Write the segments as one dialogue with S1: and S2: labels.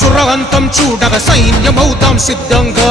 S1: సురవంతం అంతం చూడగ సైన్యమవుతాం సిద్ధంగా.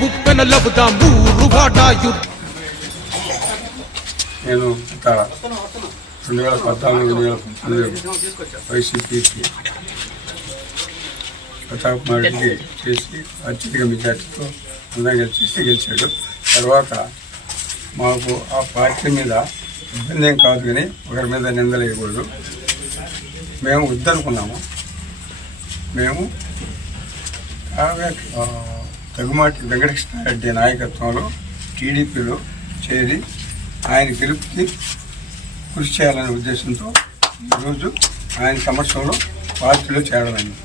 S1: మీ ఉప్పెన లబుదాం ఊరు వాడ
S2: నేను గత రెండు వేల పద్నాలుగు రెండు వేల పంతొమ్మిది వైసీపీకి ప్రతాప్ రెడ్డికి చేసి అత్యధిక మెజార్టీతో అందరం గెలిచేసి గెలిచాడు. తర్వాత మాకు ఆ పార్టీ మీద ఇబ్బంది ఏం కాదు కానీ ఒకరి మీద నిందలు వేయకూడదు. మేము వద్దనుకున్నాము. మేము కావ్య వెంకటకృష్ణ రెడ్డి వెంకటకృష్ణారెడ్డి నాయకత్వంలో టీడీపీలో చేరి ఆయన గెలుపుకి కృషి చేయాలనే ఉద్దేశంతో ఈరోజు ఆయన సమక్షంలో పార్టీలో చేరడానికి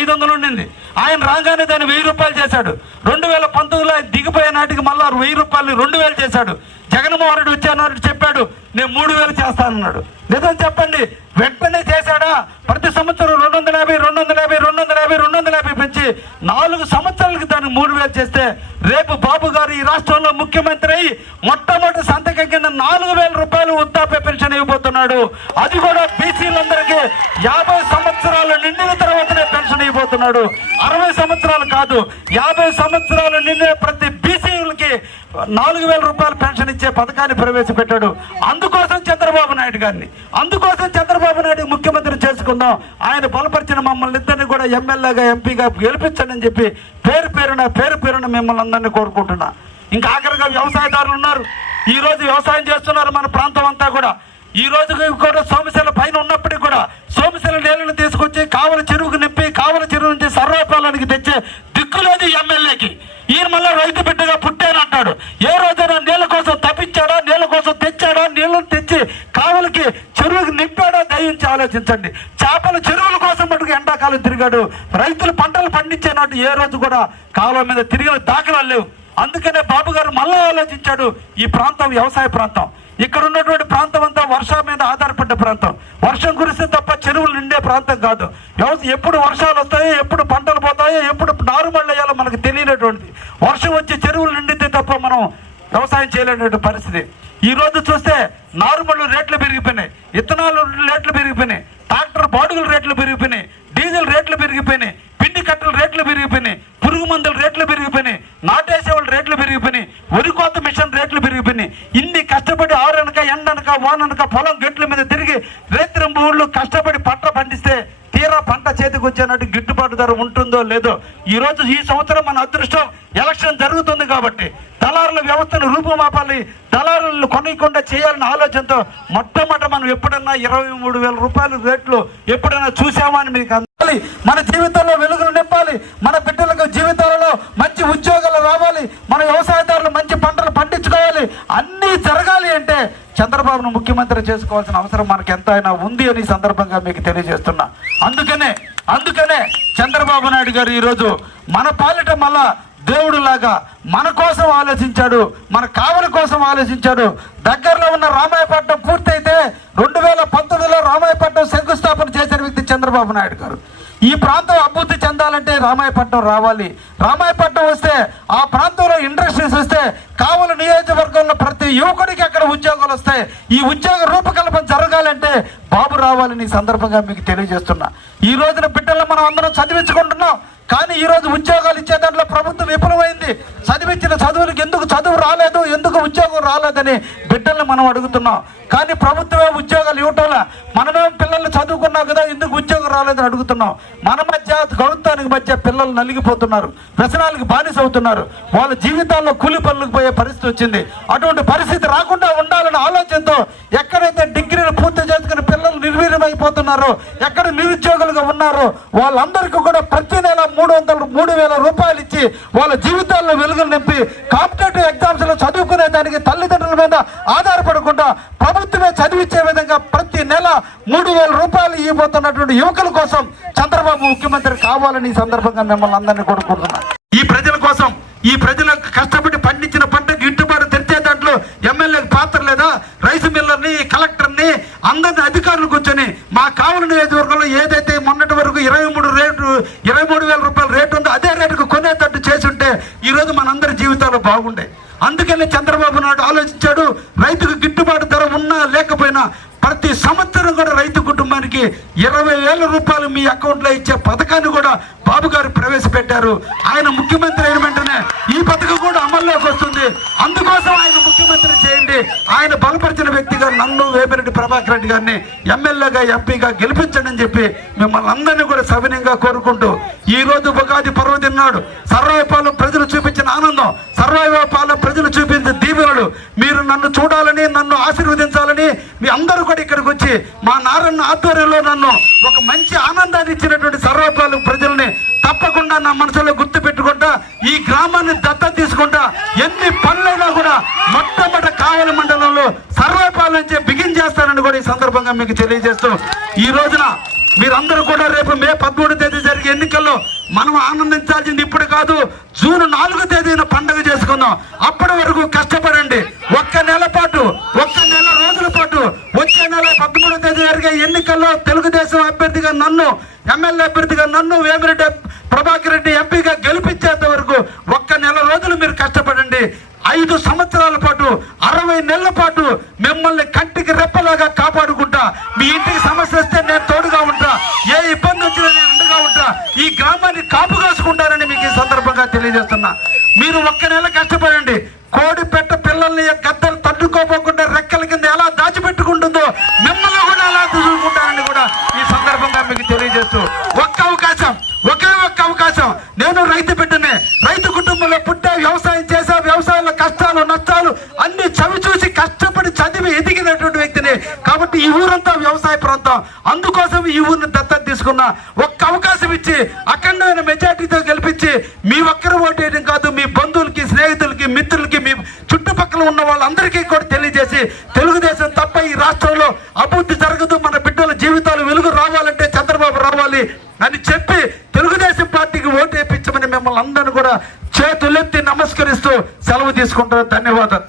S3: ఐదు వందలు ఉండింది. ఆయన రాగానే దాన్ని వెయ్యి రూపాయలు చేశాడు. రెండు వేల పంతొమ్మిదిలో ఆయన దిగిపోయే నాటికి మళ్ళా వెయ్యి రూపాయలు రెండు వేలు చేశాడు. జగన్మోహన్ రెడ్డి వచ్చాను చెప్పాడు. నేను మూడు వేలు చేస్తానన్నాడు. నిజం చెప్పండి. వెంటనే చేశాడా? ప్రతి సంవత్సరం రెండు వందల యాభై రెండు వందల యాభై రెండు వందల యాభై రెండు వందల యాభై పెంచి నాలుగు సంవత్సరాలకి దానికి మూడు వేలు చేస్తే రేపు బాబు గారు ఈ రాష్ట్రంలో ముఖ్యమంత్రి అయి మొట్టమొదటి సంతకం కింద నాలుగు వేల రూపాయలు వృద్ధాప్య పెన్షన్ ఇవ్వబోతున్నాడు. అది కూడా బీసీలందరికీ యాభై సంవత్సరాలు నిండిన తర్వాతనే అరవై సంవత్సరాలు కాదు యాభై సంవత్సరాలు నిన్నే ప్రతి బీసీలకి నాలుగు వేల రూపాయలు పెన్షన్ ఇచ్చే పథకాన్ని ప్రవేశపెట్టాడు. అందుకోసం చంద్రబాబు నాయుడు గారిని అందుకోసం చంద్రబాబు నాయుడు ముఖ్యమంత్రి చేసుకుందాం. ఆయన బలపరిచిన మమ్మల్ని ఇద్దరిని కూడా ఎమ్మెల్యేగా ఎంపీగా గెలిపించండి అని చెప్పి పేరు పేరున పేరు పేరున మిమ్మల్ని అందరినీ కోరుకుంటున్నా. ఇంకా ఆఖరిగా వ్యవసాయదారులు ఉన్నారు. ఈరోజు వ్యవసాయం చేస్తున్నారు మన ప్రాంతం అంతా కూడా. ఈ రోజు కూడా సోమశిల పైన ఉన్నప్పటికీ కూడా సోమశిల నీళ్ళని తీసుకొచ్చి కావల చెరువుకు నింపి కావల చెరువు నుంచి సర్వపాలనికి తెచ్చే దిక్కు లేదు ఎమ్మెల్యేకి. ఈయన మళ్ళీ రైతు బిడ్డగా పుట్టానంటాడు. ఏ రోజైనా నీళ్ళ కోసం తప్పించాడా నీళ్ళ కోసం తెచ్చాడా నీళ్ళని తెచ్చి కావలికి చెరువుకి నింపాడా దయించి ఆలోచించండి. చేపల చెరువుల కోసం మటుకు ఎండాకాలం తిరిగాడు. రైతులు పంటలు పండించే నాటు ఏ రోజు కూడా కాలం మీద తిరిగిన దాఖలాలు లేవు. అందుకనే బాబు గారు మళ్ళీ ఆలోచించాడు ఈ ప్రాంతం వ్యవసాయ ప్రాంతం. ఇక్కడ ఉన్నటువంటి ప్రాంతం మీద ప్రాంతం. వర్షం కురిస్తే తప్ప చెరువులు నిండే ప్రాంతం కాదు. వ్యవసాయం ఎప్పుడు వర్షాలు వస్తాయో ఎప్పుడు పంటలు పోతాయో ఎప్పుడు నారుమళ్ళు వేయాలో మనకు తెలియనటువంటి వర్షం వచ్చి చెరువులు నిండితే తప్ప మనం వ్యవసాయం చేయలేనటువంటి పరిస్థితి. ఈ రోజు చూస్తే నారుమళ్ళు రేట్లు పెరిగిపోయినాయి. ఇత్తనాలు రేట్లు పెరిగిపోయినాయి. ట్రాక్టర్ బాడుగుల రేట్లు పెరిగిపోయినాయి. డీజిల్ రేట్లు పెరిగిపోయినాయి పిండి కట్టల రేట్లు పెరిగిపోయినాయి పురుగు మందుల రేట్లు పెరిగిపోయినాయి నాటేసే వాళ్ళ రేట్లు పెరిగిపోయినాయి వరి కోత మిషన్ రేట్లు పెరిగిపోయినాయి ఇన్ని కష్టపడి ఆరనక ఎండనక వాననక పొలం గట్ల మీద తిరిగి రేత్రం భూములు కష్టపడి పంట పండిస్తే తీరా పంట చేతికి వచ్చేనట్టు గిట్టుబాటు ధర ఉంటుందో లేదో ఈ రోజు ఈ సంవత్సరం మన అదృష్టం ఎలక్షన్ జరుగుతుంది కాబట్టి దళారుల వ్యవస్థను రూపుమాపాలి దళారులను కొనకుండా చేయాలన్న ఆలోచనతో మొట్టమొదట మనం ఎప్పుడన్నా ఇరవై మూడు వేల రూపాయల రేట్లు ఎప్పుడైనా చూసామా అని మీకు అందాలి. మన జీవితంలో వెలుగులు నింపాలి. మన బిడ్డలకు జీవితాలలో మంచి ఉద్యోగాలు రావాలి. మన వ్యవసాయదారులు మంచి పంటలు పండించుకోవాలి. అన్నీ జరగాలి అంటే చంద్రబాబును ముఖ్యమంత్రి చేసుకోవాల్సిన అవసరం మనకు ఎంతైనా ఉంది అని సందర్భంగా మీకు తెలియజేస్తున్నా. అందుకనే నాయుడు గారు ఈరోజు మన పాలిట మళ్ళా దేవుడులాగా మన కోసం ఆలోచించాడు మన కావలి కోసం ఆలోచించాడు. దగ్గరలో ఉన్న రామాయపట్నం పూర్తయితే రెండు వేల పంతొమ్మిదిలో రామాయపట్నం శంకుస్థాపన చేసిన వ్యక్తి చంద్రబాబు నాయుడు గారు. ఈ ప్రాంతం అభివృద్ధి చెందాలంటే రామాయపట్నం రావాలి. రామాయపట్నం వస్తే ఆ ప్రాంతంలో ఇండస్ట్రీస్ వస్తే కావలి నియోజకవర్గంలో ప్రతి యువకుడికి అక్కడ ఉద్యోగాలు వస్తాయి? ఈ ఉద్యోగ రూపకల్పన జరగాలంటే బాబు రావాలని సందర్భంగా మీకు తెలియజేస్తున్నా. ఈ రోజున బిడ్డలను మనం అందరం చదివించుకుంటున్నాం. కానీ ఈ రోజు ఉద్యోగాలు ఇచ్చే దాంట్లో ప్రభుత్వం విఫలమైంది. చదివించిన చదువులకు ఎందుకు చదువు రాలేదు? ఎందుకు ఉద్యోగం రాలేదని బిడ్డల్ని మనం అడుగుతున్నాం. కానీ ప్రభుత్వమే ఉద్యోగాలు ఇవ్వటంలా మనమే పిల్లల్ని చదువుకున్నాం కదా ఎందుకు ఉద్యోగం రాలేదని అడుగుతున్నాం మన మధ్య గౌరవానికి మధ్య పిల్లలు నలిగిపోతున్నారు వ్యసనాలకు బానిస అవుతున్నారు. వాళ్ళ జీవితాల్లో కూలి పనులకు పోయే పరిస్థితి వచ్చింది. అటువంటి పరిస్థితి రాకుండా ఉండాలనే ఆలోచనతో ఎక్కడైతే డిగ్రీలు పూర్తి చేసుకుని పిల్లలు నిర్వీర్యమైపోతున్నారో ఎక్కడ నిరుద్యోగులుగా ఉన్నారో వాళ్ళందరికీ కూడా ప్రతి నెల మూడు వందల మూడు వేల రూపాయలు ఇచ్చి వాళ్ళ జీవితాల్లో వెలుగులు నింపి కాంపిటేటివ్ ఎగ్జామ్స్లో చదువుకునే దానికి తల్లిదండ్రుల మీద ఆధారపడకుండా ప్రభుత్వమే చదివించే విధంగా మూడు వేల రూపాయలు ఇవ్వబోతున్నటువంటి యువకుల కోసం చంద్రబాబు ముఖ్యమంత్రి కావాలని ఈ సందర్భంగా మిమ్మల్ని అందరినీ కోరుకుంటున్నాను ఈ ప్రజల కోసం ఈ ప్రజలకు కష్టపడి పండించిన పంటకు గిట్టుబాటు తెచ్చే దాంట్లో ఎమ్మెల్యే పాత్ర లేదా? రైస్ మిల్లర్ని కలెక్టర్ని అందరిని అధికారులు కూర్చొని మా కావలి నియోజకవర్గంలో ఏదైతే మొన్నటి వరకు ఇరవై మూడు రేటు ఇరవై మూడు వేల రూపాయల రేటు ఉందో అదే రేటుకు కొనేటట్టు చేసి ఉంటే ఈరోజు మనందరి జీవితాలు బాగుండే. అందుకనే చంద్రబాబు నాయుడు ఆలోచించాడు రైతుకు గిట్టుబాటు ధర ఉన్నా లేకపోయినా ప్రతి సంవత్సరం కూడా రైతు కుటుంబానికి ఇరవై వేల రూపాయలు మీ అకౌంట్లో ఇచ్చే పథకాన్ని కూడా బాబు గారు ప్రవేశపెట్టారు. ఆయన ముఖ్యమంత్రి అయిన వెంటనే ఈ పథకం కూడా అమల్లోకి వస్తుంది. అందుకోసం ఆయన ముఖ్యమంత్రి చేయండి. ఆయన బలపరిచిన వ్యక్తిగా నన్ను వేమిరెడ్డి ప్రభాకర్ రెడ్డి గారిని ఎమ్మెల్యేగా ఎంపీగా గెలిపించండి అని చెప్పి మిమ్మల్ని అందరినీ కూడా సవినయంగా కోరుకుంటూ ఈ రోజు ఉగాది పర్వదిన నాడు సర్వాయపాలెం ప్రజలు చూపించిన ఆనందం సర్వాయపాలెం ప్రజలు చూపించిన దీవెనలు మీరు నన్ను చూడాలని నన్ను ఆశీర్వదించాలని మీ అందరూ కూడా ఇక్కడికి వచ్చి మా నారన్న ఆధ్వర్యంలో నన్ను ఒక మంచి ఆనందాన్ని ఇచ్చినటువంటి సర్వపాలు ప్రజల్ని తప్పకుండా నా మనసులో గుర్తు పెట్టుకుంటా ఈ గ్రామాన్ని దత్త తీసుకుంటా ఎన్ని పనులైనా కూడా మొట్టమొదటి కావల మండలంలో సర్వపాలెం నుంచి బిగిన్ చేస్తానని కూడా ఈ సందర్భంగా మీకు తెలియజేస్తూ ఈ రోజున మీరందరూ కూడా రేపు మే పదమూడు తేదీ జరిగే ఎన్నికల్లో మనం ఆనందించాల్సింది ఇప్పుడు కాదు జూన్ నాలుగో తేదీన పండుగ చేసుకుందాం. అప్పటి వరకు కష్టపడండి. ఒక్క నెల పాటు ఒక్క నెల రోజు వచ్చే నెల పదమూడో తేదీ జరిగే ఎన్నికల్లో తెలుగుదేశం అభ్యర్థిగా నన్ను ఎమ్మెల్యే అభ్యర్థిగా నన్ను వేమిరెడ్డి ప్రభాకర్ రెడ్డి ఎంపీగా గెలిపించేంత వరకు ఒక్క నెల రోజులు మీరు కష్టపడండి. ఐదు సంవత్సరాల పాటు అరవై నెలల పాటు మిమ్మల్ని కంటికి రెప్పలాగా కాపాడుకుంటా. మీ ఇంటికి సమస్య వస్తే నేను తోడుగా ఉంటా. ఏ ఇబ్బంది వచ్చినా నేను అండగా ఉంటా. ఈ గ్రామాన్ని కాపు కాసుకుంటానని మీకు ఈ సందర్భంగా తెలియజేస్తున్నా. మీరు ఒక్క నెల కష్టపడండి. కోడి పెట్ట పిల్లల్ని గద్దలు ఈ ఊరంతా వ్యవసాయ ప్రాంతం. అందుకోసం ఈ ఊరిని దత్తత తీసుకున్నా ఒక్క అవకాశం ఇచ్చి అఖండమైన మెజార్టీతో గెలిపించి మీ ఒక్కరు ఓటేయడం కాదు మీ బంధువులకి స్నేహితులకి మిత్రులకి మీ చుట్టుపక్కల ఉన్న వాళ్ళందరికీ కూడా తెలియజేసి తెలుగుదేశం తప్ప ఈ రాష్ట్రంలో అభివృద్ధి జరగదు మన బిడ్డల జీవితాలు వెలుగు రావాలంటే చంద్రబాబు రావాలి అని చెప్పి తెలుగుదేశం పార్టీకి ఓటు వేయించమని మిమ్మల్ని అందరిని కూడా చేతులెత్తి నమస్కరిస్తూ సెలవు తీసుకుంటారు ధన్యవాదాలు.